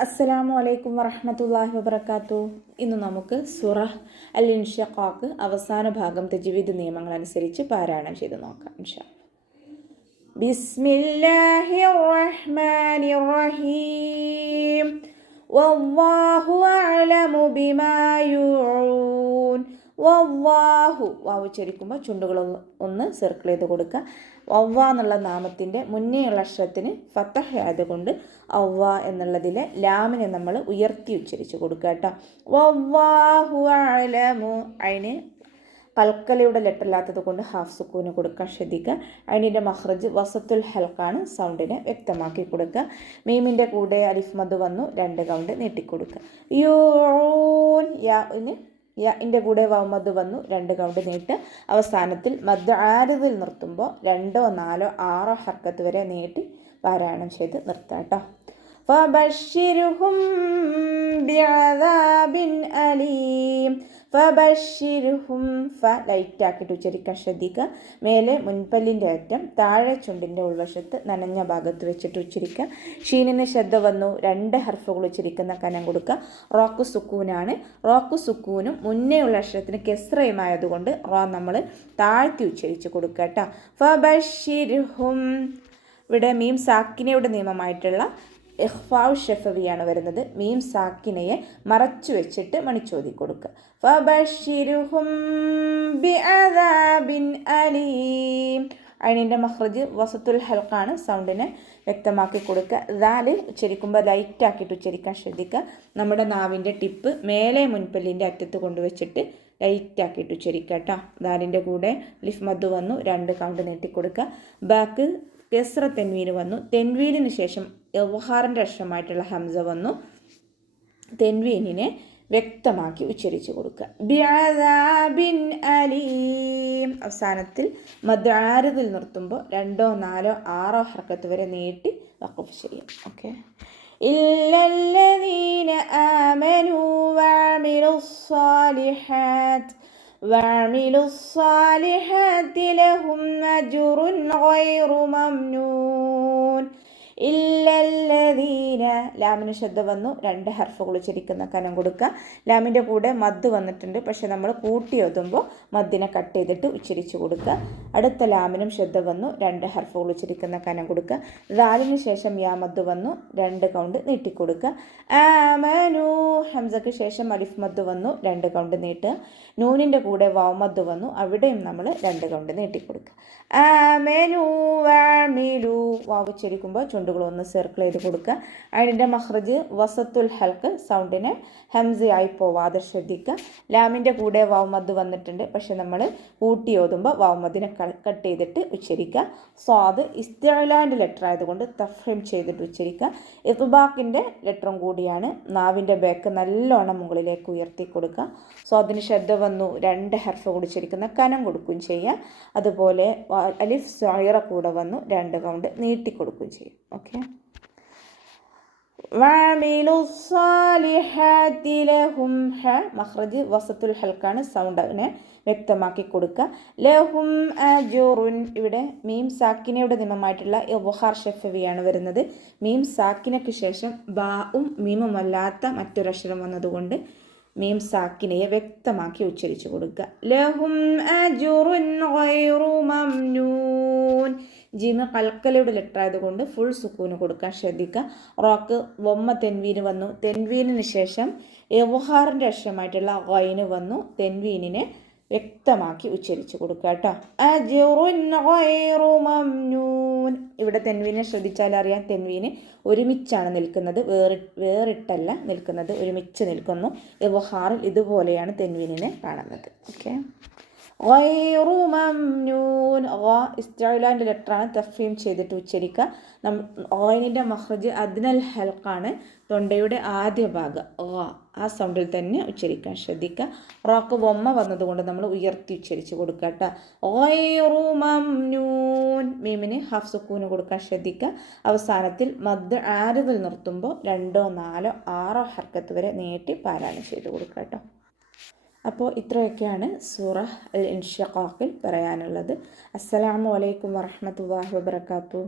അസ്സലാമു അലൈക്കും വറഹ്മത്തുള്ളാഹി വബറകാതുഹു. ഇന്ന് നമുക്ക് സൂറ അൽ ഇൻഷിഖാഖ് അവസാന ഭാഗം തജ്വീദ് നിയമങ്ങൾ അനുസരിച്ച് പാരായണം ചെയ്ത് നോക്കാം ഇൻഷാ അല്ലാഹ്. ബിസ്മില്ലാഹിർ റഹ്മാനിർ റഹീം. വല്ലാഹു അഅലമു ബിമാ യൂഊൻ. വല്ലാഹു വാവ് ഉച്ചരിക്കുമ്പോൾ ചുണ്ടുകൾ ഒന്ന് സർക്കിൾ ചെയ്ത് കൊടുക്കുക. അവ്വ എന്നുള്ള നാമത്തിൻ്റെ മുന്നേയുള്ള അക്ഷരത്തിന് ഫത്തഹ് ആയതുകൊണ്ട് അവ്വ എന്നുള്ളതിലെ ലാമിനെ നമ്മൾ ഉയർത്തി ഉച്ചരിച്ച് കൊടുക്കുക കേട്ടോ. വല്ലാഹു അഅലമു. അതിന് കൽക്കലയുടെ ലെറ്റർ ഇല്ലാത്തത് കൊണ്ട് ഹാഫ് സുക്കൂന് കൊടുക്കാൻ ശ്രദ്ധിക്കുക. അതിൻ്റെ മഖ്റജ് വസത്തുൽ ഹൽക്കാണ്, സൗണ്ടിനെ വ്യക്തമാക്കി കൊടുക്കുക. മീമിൻ്റെ കൂടെ അലിഫ് മദ് വന്നു 2 കൗണ്ട് നീട്ടിക്കൊടുക്കുക. യൂഊൻ യാൻ്റെ കൂടെ വമദ് വന്നു 2 കൗണ്ട് നീട്ട്. അവസാനത്തിൽ മദ് ആരിദിൽ നിർത്തുമ്പോൾ 2, 4, 6 ഹർക്കത്ത് വരെ നീട്ടി പാരായണം ചെയ്ത് നിർത്താം കേട്ടോ. ഫബശ്ശിർഹും ബിഅദാബിൻ അലീം. ഫബശ്ശിർഹും ഫ ലൈറ്റ് ആക്കിയിട്ട് ഉച്ചരിക്കാൻ ശ്രദ്ധിക്കുക. മേലെ മുൻപല്ലിൻ്റെ അറ്റം താഴെ ചുണ്ടിൻ്റെ ഉൾവശത്ത് നനഞ്ഞ ഭാഗത്ത് വെച്ചിട്ട് ഉച്ചരിക്കുക. ഷീനിന് ശ്രദ്ധ വന്നു 2 ഹർഫുകൾ ഉച്ചരിക്കുന്ന കനം കൊടുക്കുക. റോക്ക് സുക്കൂനാണ്. റോക്ക് സുക്കൂനും മുന്നേയുള്ള അക്ഷരത്തിന് കെസ്രയുമായതുകൊണ്ട് റോ നമ്മൾ താഴ്ത്തി ഉച്ചരിച്ച് കൊടുക്കുക കേട്ടോ. ഫബശ്ശിർഹും. ഇവിടെ മീം സാക്കിനയുടെ നിയമമായിട്ടുള്ള ഇഖ്ഫാഉ ഷഫവിയാണ് വരുന്നത്. മീം സാക്കിനയെ മറച്ചു വെച്ചിട്ട് മണിച്ചോതി കൊടുക്കുക. ഫബശ്ശിർഹും ബിഅദാബിൻ അലീം. അതിൻ്റെ മഖ്റജ് വസത്തുൽ ഹൽക്കാണ്, സൗണ്ടിനെ വ്യക്തമാക്കി കൊടുക്കുക. ദാല് ഉച്ചരിക്കുമ്പോൾ ലൈറ്റ് ആക്കിയിട്ട് ഉച്ചരിക്കാൻ ശ്രദ്ധിക്കുക. നമ്മുടെ നാവിൻ്റെ ടിപ്പ് മേലെ മുൻപല്ലിൻ്റെ അറ്റത്ത് കൊണ്ടുവച്ചിട്ട് ലൈറ്റ് ആക്കിയിട്ട് ഉച്ചരിക്കുക കേട്ടോ. ദാലിൻ്റെ കൂടെ ലിഫ് മദ് വന്നു 2 കൗണ്ട് നീട്ടിക്കൊടുക്കുക. ബാക്ക് കെസ്ര തെൻവീന് വന്നു. തെൻവീനിന് ശേഷം ഇദ്ഹാറിൻ്റെ അക്ഷരമായിട്ടുള്ള ഹംസ വന്നു. തെൻവീനിനെ വ്യക്തമാക്കി ഉച്ചരിച്ച് കൊടുക്കുക. ബിഅദാബിൻ അലീം. അവസാനത്തിൽ മദ് ആരിദിൽ നിർത്തുമ്പോൾ 2, 4, 6 ഹർക്കത്ത് വരെ നീട്ടി വഖഫ് ചെയ്യും. ഓക്കെ. ഇല്ലല്ലദീന ആമനൂ وعملوا الصالحات لهم أجر غير ممنون. ഇല്ലല്ലദീന ലാമിന് ശ്രദ്ധ വന്നു 2 ഹർഫുകൾ ഉച്ചരിക്കുന്ന കനം കൊടുക്കുക. ലാമിൻ്റെ കൂടെ മദ് വന്നിട്ടുണ്ട്, പക്ഷെ നമ്മൾ കൂട്ടി എഴുതുമ്പോൾ മദ്ദിനെ കട്ട് ചെയ്തിട്ട് ഉച്ചരിച്ച് കൊടുക്കുക. അടുത്ത ലാമിനും ശ്രദ്ധ വന്നു 2 ഹർഫുകൾ ഉച്ചരിക്കുന്ന കനം കൊടുക്കുക. ദാലിന് ശേഷം യാ മദ് വന്നു 2 കൗണ്ട് നീട്ടിക്കൊടുക്കുക. ആമനു ഹംസക്ക് ശേഷം അലിഫ് മദ് വന്നു 2 കൗണ്ട് നീട്ടുക. നൂനിൻ്റെ കൂടെ വാവ് മദ് വന്നു, അവിടെയും നമ്മൾ 2 കൗണ്ട് നീട്ടിക്കൊടുക്കുക. ആമനു വഅമിലു വാവ് ഉച്ചരിക്കുമ്പോൾ ചുണ്ടുകൾ ഒന്ന് സർക്കിൾ ചെയ്ത് കൊടുക്കുക. അതിൻ്റെ മഖ്റജ് വസത്തുൽ ഹൽക്ക്, സൗണ്ടിനെ ഹംസയായി പോവാതെ ശ്രദ്ധിക്കുക. ലാമിൻ്റെ കൂടെ വാവ് മദ് വന്നിട്ടുണ്ട്, പക്ഷെ നമ്മൾ കൂട്ടി ഓതുമ്പോൾ വാവ് മദിനെ കട്ട് ചെയ്തിട്ട് ഉച്ചരിക്കുക. സ്വാദ് ഇസ്തിഅലാൻ്റെ ലെറ്റർ ആയതുകൊണ്ട് തഫ്ഹീം ചെയ്തിട്ട് ഉച്ചരിക്കുക. ഇത്ബാഖിൻ്റെ ലെറ്ററും കൂടിയാണ്. നാവിൻ്റെ ബാക്ക് നല്ലോണം മുകളിലേക്ക് ഉയർത്തി കൊടുക്കുക. സ്വാദിന് ശ്രദ്ധ വന്നു 2 ഹർഫ് ഉച്ചരിക്കുന്ന കനം കൊടുക്കുകയും ചെയ്യുക. അതുപോലെ അലിഫ് സൈറ കൂടെ വന്നു 2 കൗണ്ട് നീട്ടിക്കൊടുക്കുകയും ചെയ്യും. ഓക്കെ. ലഹും ഹ മഖ്റജ് വസത്തുൽ ഹൽക്കാണ്, സൗണ്ടിനെ വ്യക്തമാക്കി കൊടുക്കുക. ലഹും അജ്റുൻ. ഇവിടെ മീം സാക്കിനയുടെ നിയമമായിട്ടുള്ള ഇദ്ഹാർ ഷഫവിയാണ് വരുന്നത്. മീം സാക്കിനയ്ക്ക് ശേഷം ബാഉം മീമും അല്ലാത്ത മറ്റൊരക്ഷരം വന്നതുകൊണ്ട് മീം സാക്കിനയെ വ്യക്തമാക്കി ഉച്ചരിച്ചു കൊടുക്കുക. ലഹും അജ്റുൻ ഗൈറു മംനൂൻ. ജീമ് കൽക്കലയുടെ ലെറ്റർ ആയതുകൊണ്ട് ഫുൾ സുക്കൂന് കൊടുക്കാൻ ശ്രദ്ധിക്കുക. റോക്ക് വമ്മ തെൻവീന് വന്നു. തെൻവീനിന് ശേഷം ഇദ്ഹാറിൻ്റെ അക്ഷരമായിട്ടുള്ള ഗൈന് വന്നു. തെൻവീനിനെ വ്യക്തമാക്കി ഉച്ചരിച്ച് കൊടുക്കുക കേട്ടോ. അജ്റുൻ ഗൈറു മംനൂൻ. ഇവിടെ തെൻവീനെ ശ്രദ്ധിച്ചാൽ അറിയാം, തെൻവീന് ഒരുമിച്ചാണ് നിൽക്കുന്നത്, വേറിട്ടല്ല നിൽക്കുന്നത്, ഒരുമിച്ച് നിൽക്കുന്നു. ഇദ്ഹാറിൽ ഇതുപോലെയാണ് തെൻവീനിനെ കാണുന്നത്. ഓക്കെ. ഗൈറു മംനൂൻ. ഇസ്തിഅലാൻ്റെ ലെറ്ററാണ്, തഫ്ഹീം ചെയ്തിട്ട് ഉച്ചരിക്കുക. ഗൈനിൻ്റെ മഖ്റജ് അദ്നൽ ഹൽക്കാണ്, തൊണ്ടയുടെ ആദ്യ ഭാഗം ആ സൗണ്ടിൽ തന്നെ ഉച്ചരിക്കാൻ ശ്രദ്ധിക്കുക. റോക്ക് വമ്മ വന്നതുകൊണ്ട് നമ്മൾ ഉയർത്തി ഉച്ചരിച്ച് കൊടുക്കുക കേട്ടോ. ഗൈറു മംനൂൻ. മീമിന് ഹാഫ് സുക്കൂന് കൊടുക്കാൻ ശ്രദ്ധിക്കുക. അവസാനത്തിൽ മദ് ആരിദിൽ നിർത്തുമ്പോൾ 2, 4, 6 ഹർക്കത്ത് വരെ നീട്ടി പാരായണം ചെയ്ത് കൊടുക്കുക കേട്ടോ. അപ്പോൾ ഇത്രയൊക്കെയാണ് സൂറ അൽ ഇൻഷിഖാഖിൽ പറയാനുള്ളത്. അസ്സലാമു അലൈക്കും വറഹ്മത്തുള്ളാഹി വബറകാതുഹു.